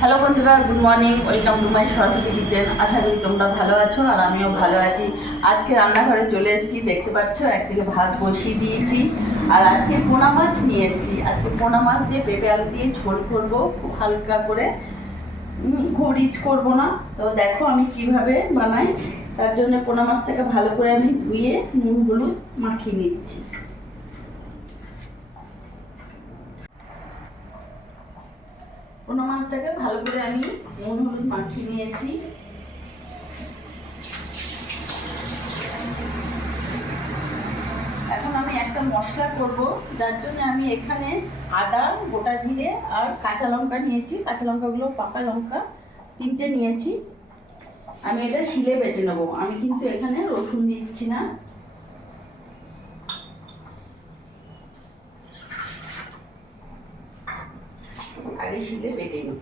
Hello বন্ধুরা, good morning. Welcome to my Saraswati kitchen. আশা করি তোমরা ভালো আছো আর আমিও ভালো আছি। আজকে রান্নাঘরে চলে এসেছি, দেখতে পাচ্ছ একদিকে ভাত বসিয়ে দিয়েছি আর আজকে পোনা মাছ নিয়ে এসেছি। আজকে পোনা মাছ দিয়ে পেঁপে আলু দিয়ে ঝোল করবো, খুব হালকা করে, খুব রিচ করবো না। তো দেখো আমি কিভাবে বানাই। তার জন্য পোনা মাছটাকে ভালো করে আমি ধুয়ে নুন হলুদ মাখিয়ে নিচ্ছি। পোনা মাছটাকে ভালো করে আমি নুন হলুদ মাখিয়ে নিয়েছি। এখন আমি একটা মশলা করব, যার জন্য আমি এখানে আদা, গোটা জিরে আর কাঁচা লঙ্কা নিয়েছি। কাঁচা লঙ্কাগুলো পাকা লঙ্কা 3টে নিয়েছি। আমি এটা শিলে বেটে নেবো। আমি কিন্তু এখানে রসুন দিচ্ছি না। আগে শিলে বেটে নেব।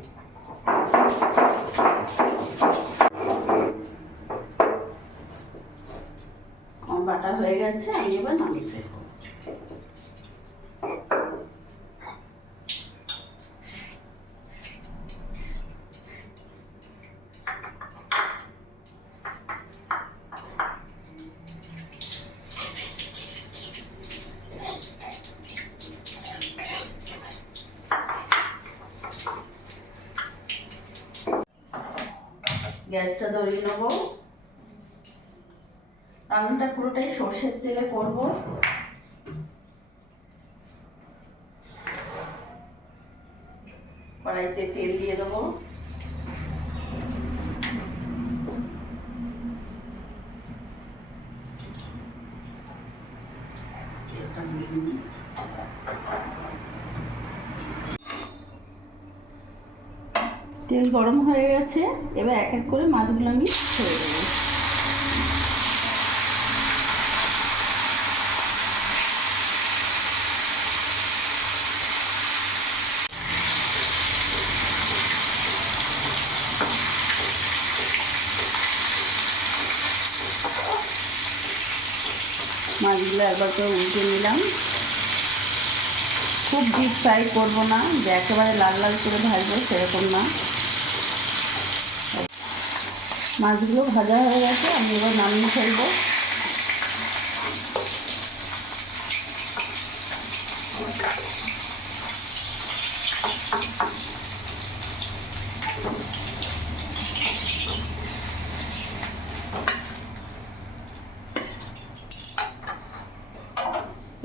আমার বাটা হয়ে গেছে, আমি এবার নামিয়ে ফেলবো। গ্যাসটা ধরিয়ে নেবো। রান্নাটা পুরোটাই সর্ষের তেলে করব। কড়াইতে তেল দিয়ে দেবো। তেল গরম হয়ে গেছে, এবার এক এক করে মাছগুলো আমি ছেড়ে দেবো। মাছগুলো একবার করে উল্টে নিলাম। খুব ডিপ ফ্রাই করবো না, যে একেবারে লাল লাল করে ভাজবো সেরকম না। মাছগুলো ভাজা হয়ে গেছে, আমি এবার নামিয়ে ফেলবো।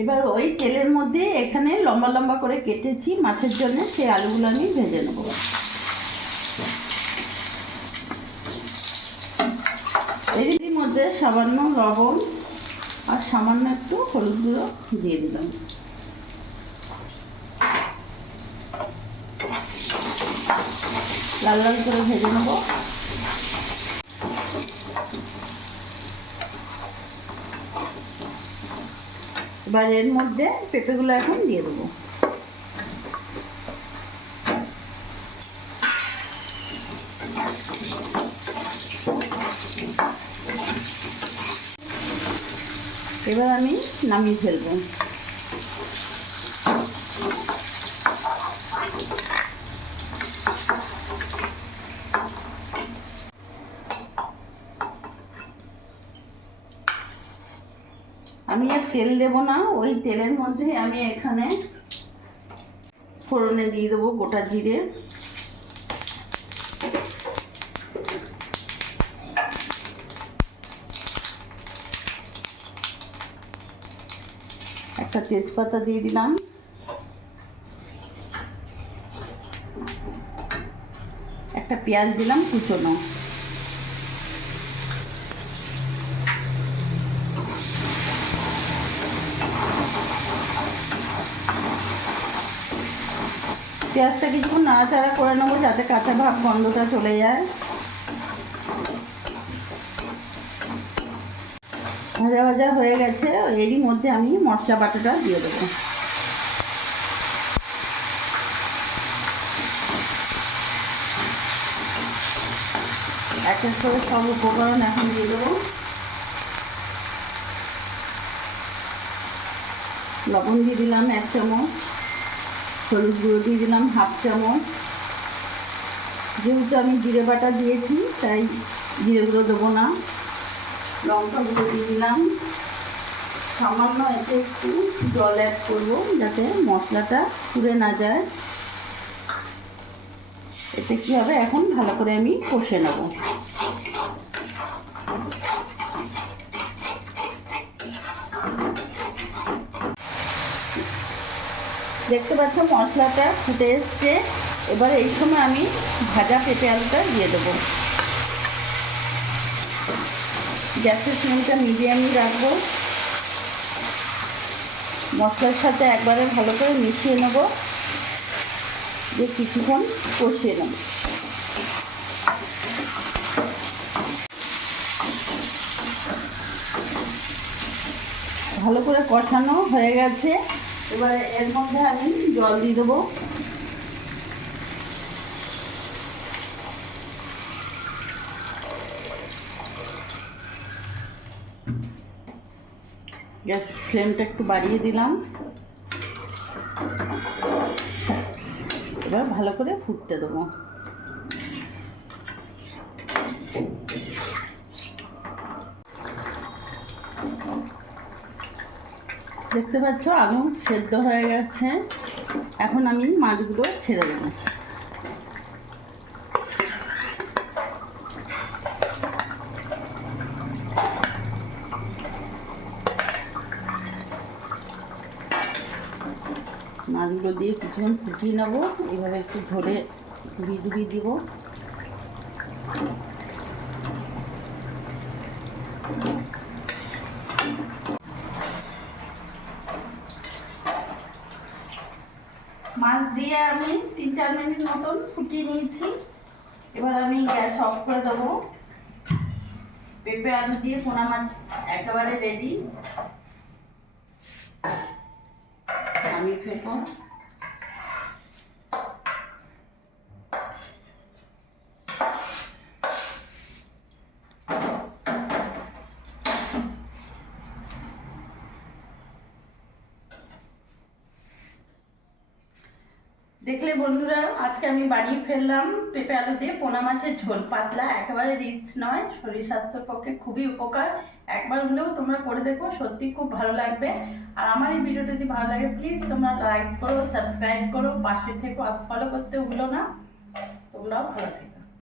এবার ওই তেলের মধ্যে এখানে লম্বা লম্বা করে কেটেছি মাছের জন্য, সেই আলুগুলো আমি ভেজে নেব। এর মধ্যে সামান্য লবণ আর সামান্য একটু হলুদ গুঁড়ো দিয়ে দিলাম। লাল লাল করে ভেজে নেব। এবার এর মধ্যে পেঁপেগুলো এখন দিয়ে দেবো। এবার আমি নামিয়ে ফেলবো। আমি আর তেল দেব না, ওই তেলের মধ্যে আমি এখানে ফোড়নে দিয়ে দেবো গোটা জিরে, একটা তেজপাতা দিয়ে দিলাম, একটা পেঁয়াজ দিলাম কুচনো, পেঁয়াজটা কিছুক্ষণ নাড়াচাড়া করে নেবো যাতে কাঁচা ভাব গন্ধটা চলে যায়। ভাজা ভাজা হয়ে গেছে, এরই মধ্যে আমি মশলা বাটাটা দিয়ে দেবো। এক এক করে সব উপকরণ এখন দিয়ে দেবো। লবণ দিয়ে দিলাম 1 চামচ, হলুদ গুঁড়ো দিয়ে দিলাম 1/2 চামচ, যেহেতু আমি জিরে বাটা দিয়েছি তাই জিরে গুঁড়ো দেবো না। লঙ্কা গুঁড়ো দিয়ে দিলাম। সামান্য এতে একটু জল অ্যাড করবো যাতে মশলাটা পুড়ে না যায়। এতে কী হবে, এখন ভালো করে আমি কষে নেব। দেখতে পাচ্ছ মশলাটা ফুটে এসছে। এবার এই সময় আমি ভাজা পেঁপে আলুটা দিয়ে দেবো। গ্যাসের ফ্লেমটা মিডিয়ামই রাখবো। মশলার সাথে একবারে ভালো করে মিশিয়ে নেব, দিয়ে কিছুক্ষণ কষিয়ে নেব। ভালো করে কষানো হয়ে গেছে। এবার এর মধ্যে আমি জল দিয়ে দেবো। গ্যাস ফ্লেমটা একটু বাড়িয়ে দিলাম। এবার ভালো করে ফুটতে দেবো। দেখতে পাচ্ছ আলু সেদ্ধ হয়ে গেছে। এখন আমি মাছগুলো ছেড়ে দেবো। মাছগুলো দিয়ে কিছুক্ষণ ফুটিয়ে নেবো। এইভাবে একটু ধরে ডুবিয়ে দিব। মাছ দিয়ে আমি 3-4 মিনিট মতন ফুটিয়ে নিয়েছি। এবার আমি গ্যাস অফ করে দেবো। পেঁপে আলু দিয়ে পোনা মাছ একেবারে রেডি। আমি ফেলবো। দেখলে বন্ধুরা, আজকে আমি বানিয়ে ফেললাম পেঁপে আলু দিয়ে পোনা মাছের ঝোল। পাতলা, একেবারে রিচ নয়, শরীর স্বাস্থ্যের পক্ষে খুবই উপকার। একবার হলেও তোমরা করে দেখো, সত্যি খুব ভালো লাগবে। আর আমার এই ভিডিওটা যদি ভালো লাগে প্লিজ তোমরা লাইক করো, সাবস্ক্রাইব করো, পাশে থেকো আর ফলো করতে ভুলো না। তোমরাও ভালো থেকো।